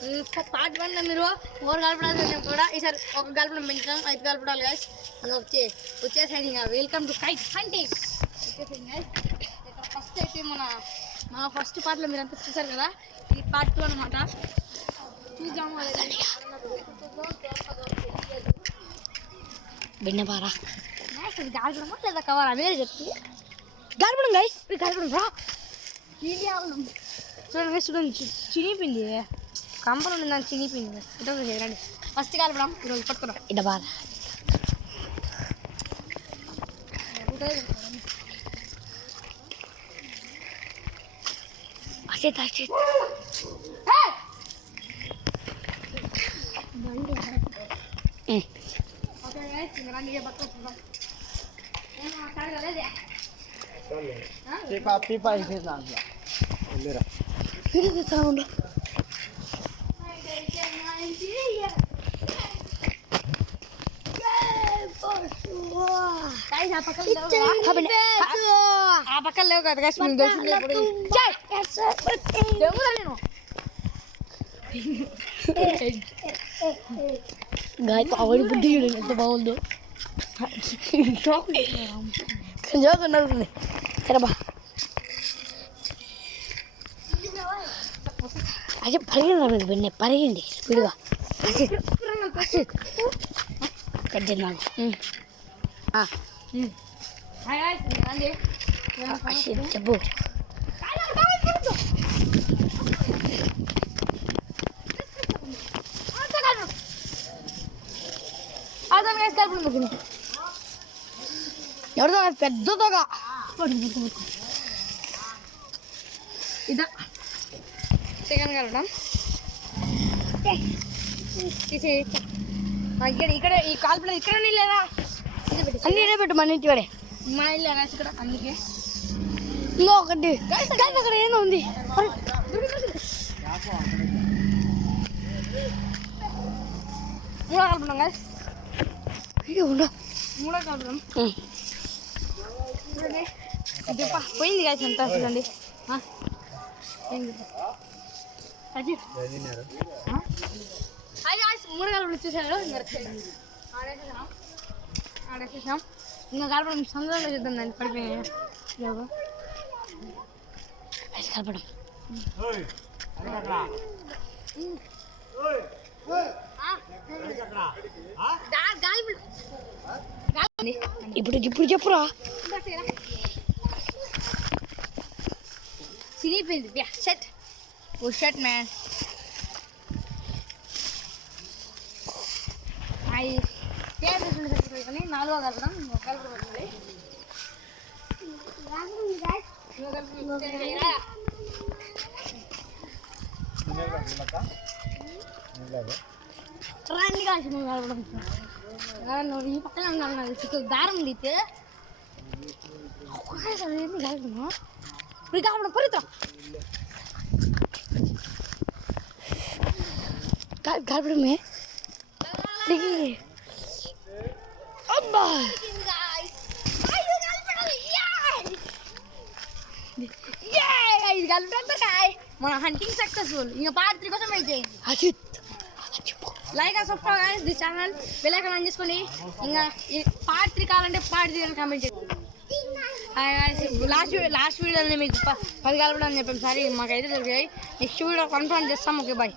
part 1లో మీరు 4 కలపడాలి కూడా ఈసారి ఒక కలపడం పెంచాం 5 కలపడాలి గైస్ మనం వచ్చేసాయి ఇంకా వెల్కమ్ టు కైట్ హంటింగ్ వచ్చేసాయి గైస్ ఇక్కడ ఫస్ట్ అయితే మన ఫస్ట్ పార్ట్లో మీరు అంతా చూసారు కదా ఇది పార్ట్ 2 అనమాట చూద్దాము బిన్నపారా అది గాలిపడమా లేదా కవర్ అనేది చెప్తే గాలిపడం గైస్ గాలిపడం రా చూడండి చూడండి చినిపింది కంపలు ఉంది దాన్ని చినిపింది ఇటు రండి ఫస్ట్ కాలపడం ఈరోజు పట్టుకున్నాం ఇట బాధ అసేత్ అసేత్ ఓకే గైస్ రండి ఇక పట్టుకుందాం పీపా వెళ్ళరా ఇది సౌండ్ ఆ పక్కన లేవు కదా గాయ ఆవిడ బుద్ధి ఎంత బాగుందో జోకున్నది సరే బా అదే పరిగెండి బిన్న పరిగెండి స్పీడ్గా కట్ చేద్దాం చెప్పు ఎవరిదో పెద్దగా ఇదా సెకండ్ కలపడం ఇక్కడ ఈ కాల్పులో ఇక్కడ లేదా అన్ని పెట్టు మన ఇంటి వాడే మన ఇల్లు అనేసి ఇక్కడ అందుకే ఇంకో ఒకటి అక్కడ ఏదో ఉంది మూడో కలపడం కదా మూడో కలపడం పోయింది కాదు అంతా చూడండి మూడు కలపడం చూసారు ఆడేసేసాం ఇంకా కలపడం సందులో చూద్దాం దాన్ని పడిపోయినాయి కలపడం ఇప్పుడు చెప్పురా చినిపోయింది షర్ట్ ఓ షర్ట్ మ్యాన్ అవి కానీ 4వ కలపడం కలపడం రండి కాల్సి కలపడం ఈ పక్కన ఉన్నాను దారం తీస్తే కలపడమా ఇప్పుడు కలపడం పరితం కలపడమే అబ్బా ఇది కలపడం మన హంటింగ్ సక్సెస్ఫుల్ ఇంకా పార్ట్ 3 కోసం అయితే like and subscribe guys the channel bell icon on చేసుకోండి ఇంకా పార్ట్ 3 కావాలంటే పార్ట్ 3 అని కామెంట్ చేయండి లాస్ట్ వీడియోలో మీకు 10 కలపడం అని చెప్పాం సారీ మాకైతే దొరికాయి నెక్స్ట్ వీడియో కన్ఫర్మ్ చేస్తాం ఓకే బాయ్